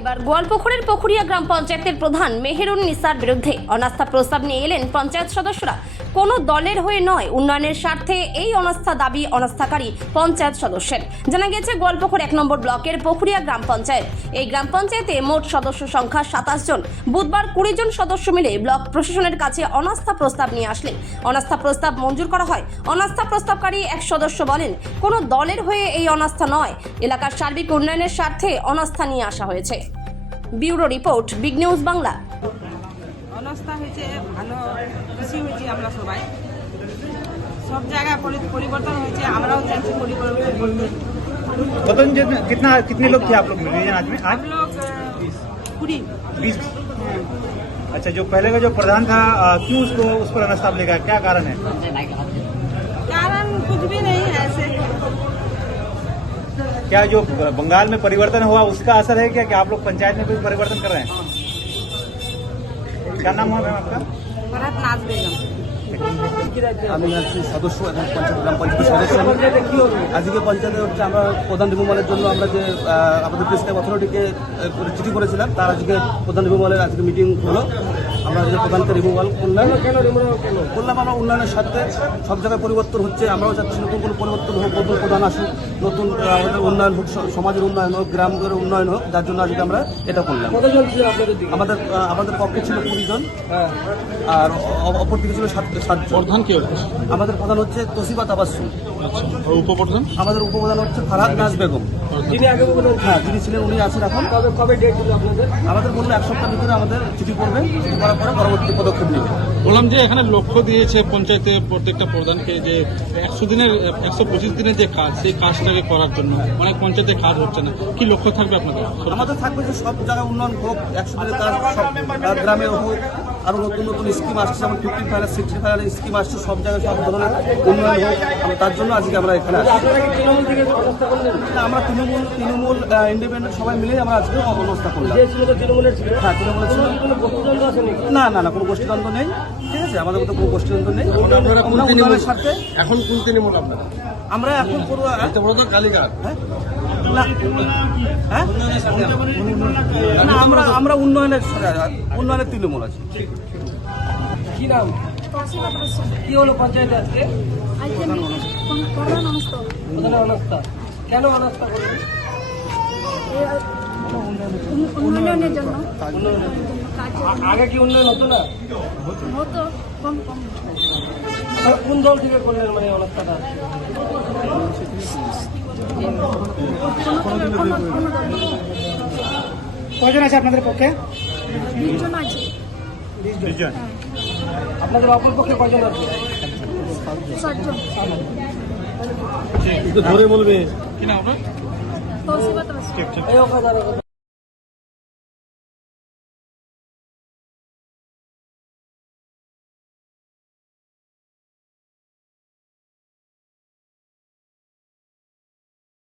এবার গোয়ালপুকুরের পুকুরিয়া গ্রাম পঞ্চায়েতের প্রধান মেহেরুন নিসার বিরুদ্ধে অনাস্থা প্রস্তাব নিয়ে এলেন পঞ্চায়েত সদস্যরা। কোনো দলের হয়ে নয়, উন্নয়নের স্বার্থে এই অনাস্থা দাবি অনাস্থাকারী পঞ্চায়েত সদস্যের। জানা গেছে গোয়ালপুকুর 1 নম্বর ব্লকের পুকুরিয়া গ্রাম পঞ্চায়েত। এই গ্রাম পঞ্চায়েতে মোট সদস্য সংখ্যা 27 জন। বুধবার 20 জন সদস্য মিলে ব্লক প্রশাসনের কাছে অনাস্থা প্রস্তাব নিয়ে আসলে অনাস্থা প্রস্তাব মঞ্জুর করা হয়। অনাস্থা প্রস্তাবকারী এক সদস্য বলেন, কোনো দলের হয়ে এই অনাস্থা নয়, এলাকার সার্বিক উন্নয়নের স্বার্থে অনাস্থা নিয়ে আসা হয়েছে। Bureau report, big news Bangla. অনাস্থা হয়েছে, ভালো খুশি হয়েছি আমরা সবাই। সব জায়গায় পরিবর্তন হয়েছে, আমরাও চাইছি पता कितने लोग थे आप लोग मिले आज में? आज हम लोग 20। अच्छा, जो पहले का जो प्रधान था क्यों उसको उस पर अनास्था लेगा, क्या कारण है? कारण कुछ भी नहीं है ऐसे। क्या जो बंगाल में परिवर्तन हुआ उसका असर है क्या कि आप लोग पंचायत में कोई परिवर्तन कर रहे हैं? क्या नाम हुआ मैम आपका? भरत नाज बेगम। আমি আছি সদস্য এবং গ্রাম পঞ্চায়েতের সদস্য। আজকে পঞ্চায়েতে হচ্ছে আমরা প্রধান রিমুভালের জন্য আমরা যে আমাদের প্রেসক্রাইব অথরিটিকে চিঠি করেছিলাম, তার আজকে প্রধান রিমুভালের আজকে মিটিং হলো। আমরা আজকে প্রধানকে রিমুভাল করলাম। করলাম আমরা উন্নয়নের স্বার্থে। সব জায়গায় পরিবর্তন হচ্ছে, আমরাও চাচ্ছি নতুন কোনো পরিবর্তন হোক, নতুন প্রধান আসুক, নতুন আমাদের উন্নয়ন হোক, সমাজের উন্নয়ন হোক, গ্রামের উন্নয়ন হোক, যার জন্য আজকে আমরা এটা করলাম। আমাদের পক্ষে ছিল 20 জন, আর অপর দিকে ছিল 7 জন। প্রধান কি হবে? আমাদের প্রধান হচ্ছে তসিবা তাবাসসুম। আচ্ছা, আর উপপ্রধান? আমাদের উপপ্রধান হচ্ছে ফারহাদ নাজ বেগম। যিনি ছিলেন উনি আছেন এখন। কবে ডেট দিল আপনাদের? আমাদের বললো 1 সপ্তাহের ভিতরে আমাদের চিঠি করবেন, চিঠি করার পরে পরবর্তী পদক্ষেপ নেবে। বললাম যে এখানে লক্ষ্য দিয়েছে পঞ্চায়েতে প্রত্যেকটা প্রধানকে যে 125 দিনের যে কাজ, সেই কাজটাকে করার জন্য অনেক পঞ্চায়েতে কাজ হচ্ছে না। কি লক্ষ্য থাকবে আপনাদের? আমাদের থাকবে যে সব জায়গায় উন্নয়ন হোক, 100 দিনের কাজ সব গ্রামে হোক, আরো নতুন নতুন স্কিম আসছে, যেমন 50 ফাইনাল 60 ফাইনাল স্কিম আসছে, সব জায়গায় সব ধরনের উন্নয়ন হোক। তার জন্য আজকে আমরা এখানে আসছি। আমরা তৃণমূল ইন্ডিপেন্ডেন্ট সবাই মিলে আমরা আজকে অবস্থা করলাম। হ্যাঁ, তৃণমূলের ছিল। না, কোনো গোষ্ঠীদ্বন্দ্ব নেই, ঠিক আছে, আমাদের মধ্যে কোনো গোষ্ঠীদ্বন্দ্ব নেই। উন্নয়নের স্বার্থে এখন কোন তৃণমূল আপনারা? আমরা এখন করবো কালীঘাট। না, আমরা উন্নয়নের তৃণমূল আছি। কি নাম? কি হলো পঞ্চায়েতে আজকে? প্রধান অনাস্থা। কেন অনাস্থা করলেন? উন্নয়নের জন্য। আগে কি উন্নয়ন হতো না? হতো কম কম। কোন দল থেকে করলেন মানে অনাস্থাটা? কয়জন আছে আপনাদের পক্ষে? 20 জন আছে। 20 জন। আপনাদের অপর পক্ষে কয়জন আছে? 60 জন। ধরে বলবে কি না আপনার? তৌসিফাত রাসূল। এই